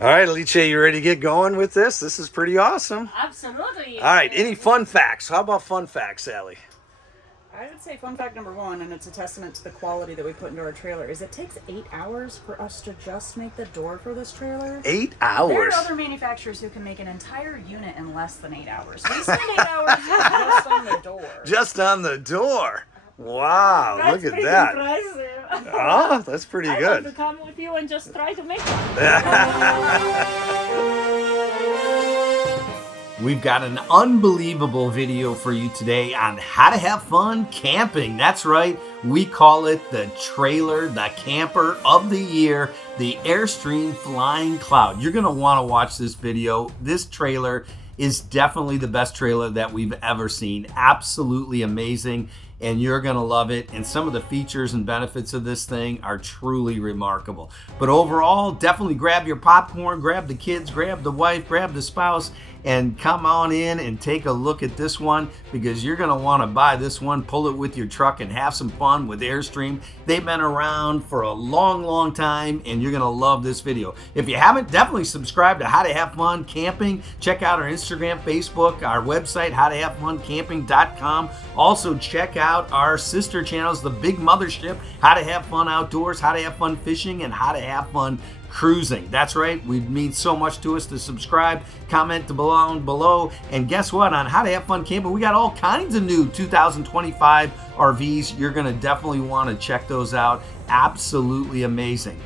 All right, Alice, you ready to get going with this? This is pretty awesome. Absolutely. All right, any fun facts? How about fun facts, Sally? I would say fun fact number one, and it's a testament to the quality that we put into our trailer, is it takes 8 hours for us to just make the door for this trailer. 8 There hours. are other manufacturers who can make an entire unit in less than 8 hours. We spend 8 hours just on the door. Just on the door. Wow, That's look at pretty that. impressive. Oh, that's pretty I want to good. come with you and just try to make one. We've got an unbelievable video for you today on how to have fun camping. That's right, we call it the trailer, the camper of the year, the Airstream Flying Cloud. You're gonna wanna watch this video. This trailer is definitely the best trailer that we've ever seen. Absolutely amazing, and you're gonna love it. And some of the features and benefits of this thing are truly remarkable. But overall, definitely grab your popcorn, grab the kids, grab the wife, grab the spouse, and come on in and take a look at this one, because you're going to want to buy this one, pull it with your truck, and have some fun with Airstream. They've been around for a long time, and you're going to love this video. If you haven't, definitely subscribe to How to Have Fun Camping. Check out our Instagram, Facebook, our website, howtohavefuncamping.com. Also check out our sister channels, the big mothership, How to Have Fun Outdoors, How to Have Fun Fishing, and How to Have Fun Cruising. That's right, it means so much to us to subscribe, comment below, and guess what? On How to Have Fun Camping, we got all kinds of new 2025 RVs. You're gonna definitely want to check those out. Absolutely amazing.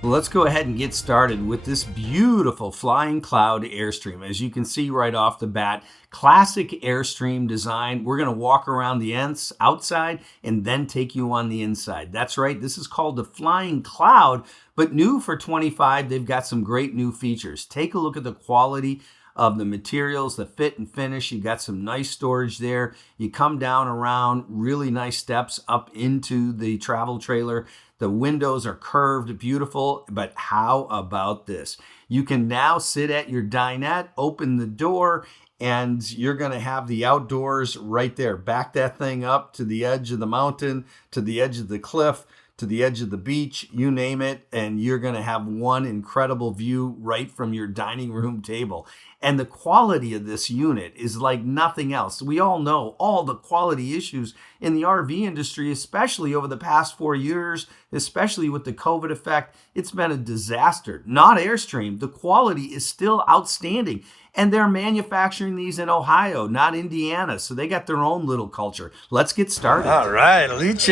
Well, let's go ahead and get started with this beautiful Flying Cloud Airstream. As you can see right off the bat, classic Airstream design. We're going to walk around the outside and then take you on the inside. That's right, this is called the Flying Cloud, but new for 25, they've got some great new features. Take a look at the quality of the materials, the fit and finish. You got some nice storage there. You come down around, really nice steps up into the travel trailer. The windows are curved, beautiful, but how about this? You can now sit at your dinette, open the door, and you're going to have the outdoors right there. Back that thing up to the edge of the mountain, to the edge of the cliff, to the edge of the beach, you name it, and you're going to have one incredible view right from your dining room table. And the quality of this unit is like nothing else. We all know all the quality issues in the RV industry, especially over the past 4 years, especially with the COVID effect. It's been a disaster. Not Airstream. The quality is still outstanding. And they're manufacturing these in Ohio, not Indiana. So they got their own little culture. Let's get started. All right, Alice.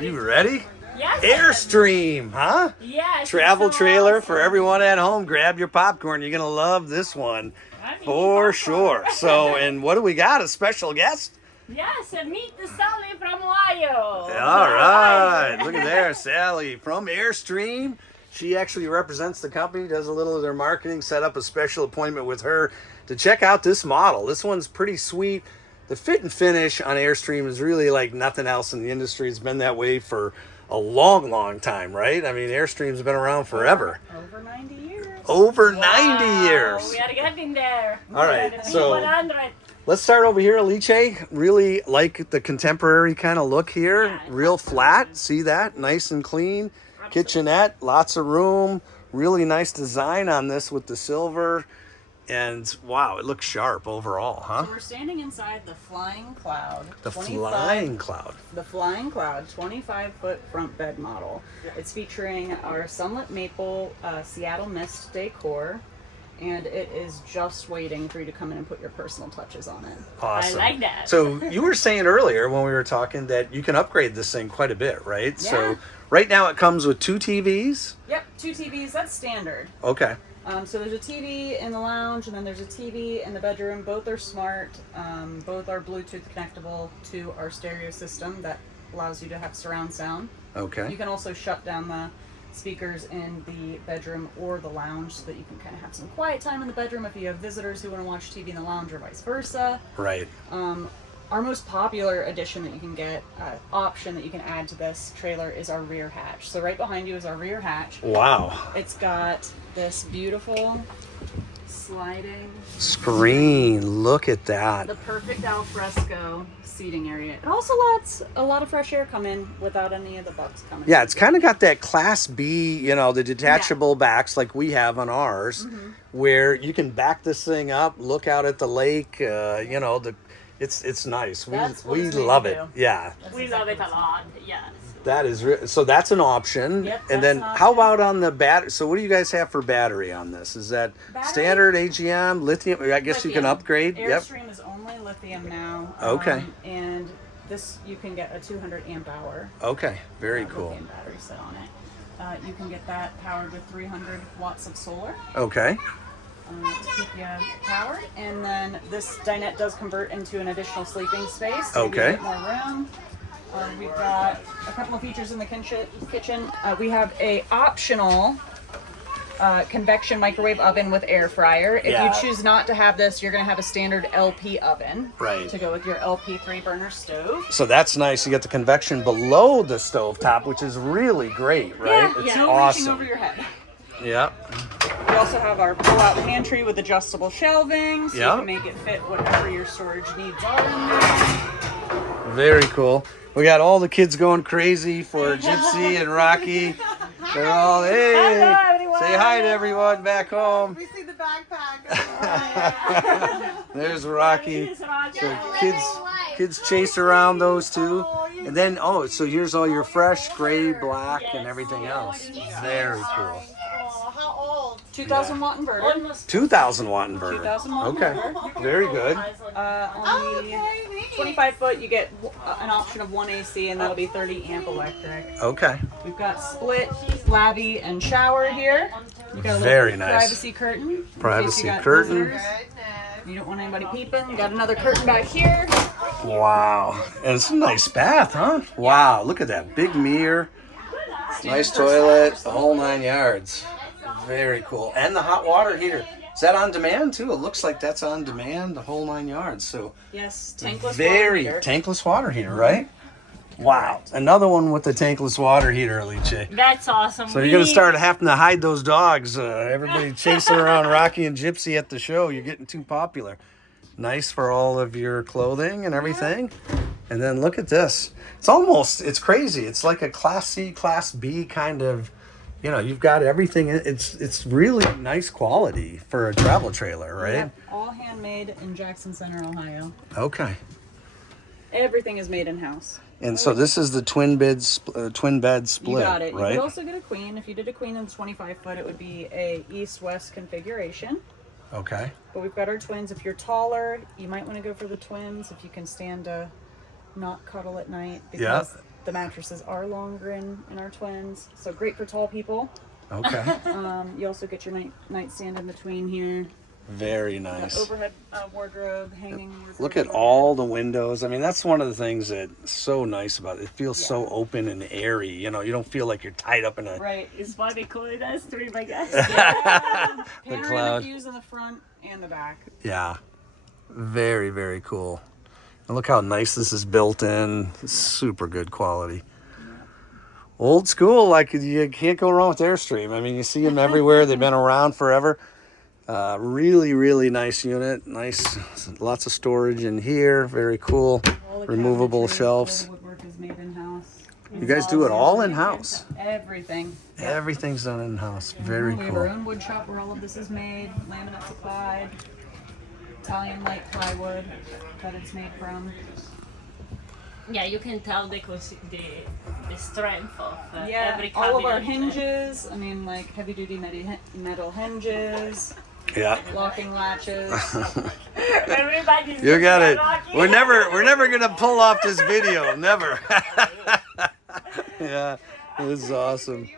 You ready? Yes. Airstream, huh? Yes. Travel it's so trailer awesome. for everyone at home. Grab your popcorn. You're going to love this one for sure. So, and what do we got? A special guest? Yes, meet Sally from Ohio. All right. Look at there, Sally from Airstream. She actually represents the company, does a little of their marketing, set up a special appointment with her to check out this model. This one's pretty sweet. The fit and finish on Airstream is really like nothing else in the industry. It's been that way for a long time, right? I mean, Airstream's been around forever. Over 90 years. Over Wow, 90 years. We are getting there. All right, We are so 100. let's start over here, Alice. Really like the contemporary kind of look here. Yeah, Real flat. See that? Nice and clean. Absolutely. Kitchenette, lots of room. Really nice design on this with the silver. And wow, it looks sharp overall, huh? So we're standing inside the Flying Cloud. The Flying Cloud. The Flying Cloud 25-foot front bed model. It's featuring our sunlit maple Seattle mist decor, and it is just waiting for you to come in and put your personal touches on it. Awesome. I like that. So you were saying earlier when we were talking that you can upgrade this thing quite a bit, right? Yeah. So right now it comes with 2 TVs. Yep, 2 TVs, that's standard. Okay. So there's a TV in the lounge, and then there's a TV in the bedroom. Both are smart. Both are Bluetooth connectable to our stereo system that allows you to have surround sound. Okay. You can also shut down the speakers in the bedroom or the lounge so that you can kind of have some quiet time in the bedroom if you have visitors who want to watch TV in the lounge or vice versa. Right. Our most popular addition that you can get, option that you can add to this trailer is our rear hatch. So right behind you is our rear hatch. Wow. It's got this beautiful sliding Screen. Look at that. the perfect al fresco seating area. It also lets a lot of fresh air come in without any of the bugs coming Yeah, in. it's kind of got that Class B, you know, the detachable backs like we have on ours, where you can back this thing up, look out at the lake. You know, it's nice. That's what We it's made love to it. do. Yeah, We love it a lot. Yes. that is so that's an option. Yep, and that's then an how option. about on the battery? So what do you guys have for battery on this? Is that Battery? standard AGM, lithium? I guess you can Lithium. upgrade. Yep. Airstream is only lithium now. Okay. And this, you can get a 200 amp hour. Okay. Very cool. Lithium battery set on it. You can get that powered with 300 watts of solar Okay. to keep you powered. And then this dinette does convert into an additional sleeping space. To give you Okay. a bit more room. We've got a couple of features in the kitchen. We have a optional convection microwave oven with air fryer. If Yeah. you choose not to have this, you're going to have a standard LP oven Right. to go with your LP 3-burner stove. So that's nice. You get the convection below the stovetop, which is really great, right? Yeah, It's no awesome. reaching over your head. Yep. We also have our pull-out pantry with adjustable shelving, so Yeah. you can make it fit whatever your storage needs are in there. Very cool. We got all the kids going crazy for Gypsy and Rocky. They're all, hey, Hello, everyone. say hi to everyone back home. We see the backpack. There's Rocky. This is Roger. So kids chase around those two. And then, so here's all your fresh gray, black, and everything else. Very cool. Oh, how old? 2,000 watt inverter. Almost 2,000 watt inverter. 2,000 watt Okay. inverter. Very good. On Oh, the okay, neat. 25 foot, you get an option of 1 AC, and that'll be 30 amp electric. Okay. We've got split lavy and shower here. You got a little Very nice. privacy curtain. in case Privacy you got curtain. visitors. You don't want anybody peeping. You got another curtain back here. Wow. And it's a nice bath, huh? Wow. Look at that big mirror. Nice toilet. The whole 9 yards. Very cool. And the hot water heater. Is that on demand too? It looks like that's on demand, the whole 9 yards. So Yes, tankless very water heater. tankless water heater, right? Wow. Another one with the tankless water heater, Alice. That's awesome. So you're going to start having to hide those dogs. Everybody chasing around Rocky and Gypsy at the show. You're getting too popular. Nice for all of your clothing and everything. And then look at this. It's crazy. It's like a Class C, Class B kind of, you've got everything. It's really nice quality for a travel trailer, right? Yep, all handmade in Jackson Center, Ohio. Okay. Everything is made in-house. And so this is the twin bed split, You got it. You right? could also get a queen. If you did a queen in the 25 foot, it would be a east-west configuration. Okay. But we've got our twins. If you're taller, you might want to go for the twins if you can stand to not cuddle at night, because the mattresses are longer in our twins. So great for tall people. Okay. You also get your nightstand in between here. Very Got nice. overhead wardrobe, hanging wardrobe. Look at all the windows. I mean, that's one of the things that's so nice about it. It feels so open and airy. You don't feel like you're tied up in a Right. It's why they call it Airstream, I guess. Panoramic cloud. views in the front and the back. Yeah. Very, very cool. And look how nice this is built in. Super good quality. Old school, like you can't go wrong with Airstream. I mean, you see them everywhere. They've been around forever. Really, really nice unit. Nice, lots of storage in here. Very cool. All the Removable cabinetry, shelves. all the woodwork is made in-house. You guys do it all in-house. Everything. Everything's done in-house. Very We have our cool. own wood shop where all of this is made. Laminate supplied. Italian light plywood that it's made from. Yeah, you can tell the strength of Yeah, every cabinet. all of our hinges. I mean, like heavy duty metal hinges, Yeah. locking latches. Everybody's You got it. Rocky. We're never gonna pull off this video. Never. Yeah, this is awesome.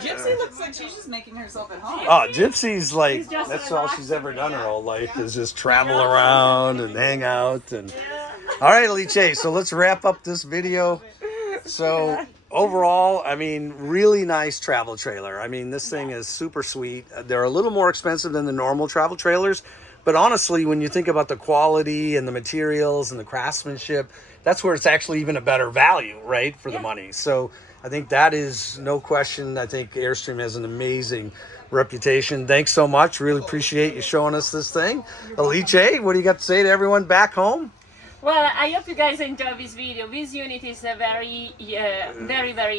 Gypsy looks like she's just making herself at home. Oh, Gypsy's like, She's just that's all relaxing. she's ever done her whole life is just travel around and hang out. And all right, Alice, so let's wrap up this video. So overall, I mean, really nice travel trailer. I mean, this thing is super sweet. They're a little more expensive than the normal travel trailers, But honestly, when you think about the quality and the materials and the craftsmanship, that's where it's actually even a better value, right, for the money. So I think that is no question. I think Airstream has an amazing reputation. Thanks so much. Really appreciate you showing us this thing. Alice, what do you got to say to everyone back home? Well, I hope you guys enjoy this video. This unit is very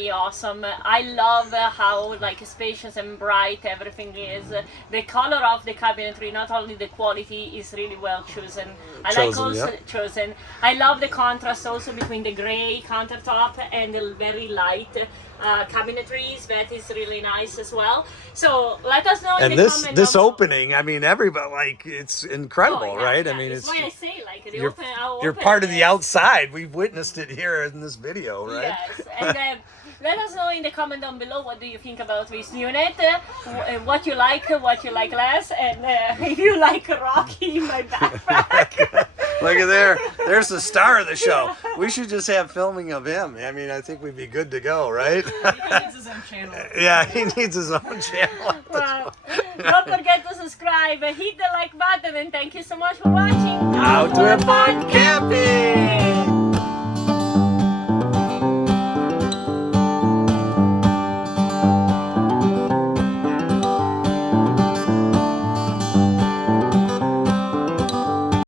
awesome. I love how like spacious and bright everything is. The color of the cabinetry, not only the quality, is really well chosen. Chosen. I love the contrast also between the gray countertop and the very light cabinetries. That is really nice as well. So let us know in the comment. And this opening, I mean, everybody, like, it's incredible, right? Yeah. I mean, it's why I say, like, the you're part of the outside. We've witnessed it here in this video, right? Yes, and let us know in the comment down below what do you think about this unit, what you like less, and if you like Rocky in my backpack. Look at there. There's the star of the show. We should just have filming of him. I mean, I think we'd be good to go, right? He needs his own channel. Yeah, he needs his own channel. Well, don't forget to subscribe, hit the like button, and thank you so much for watching. Outdoor Fun Camping!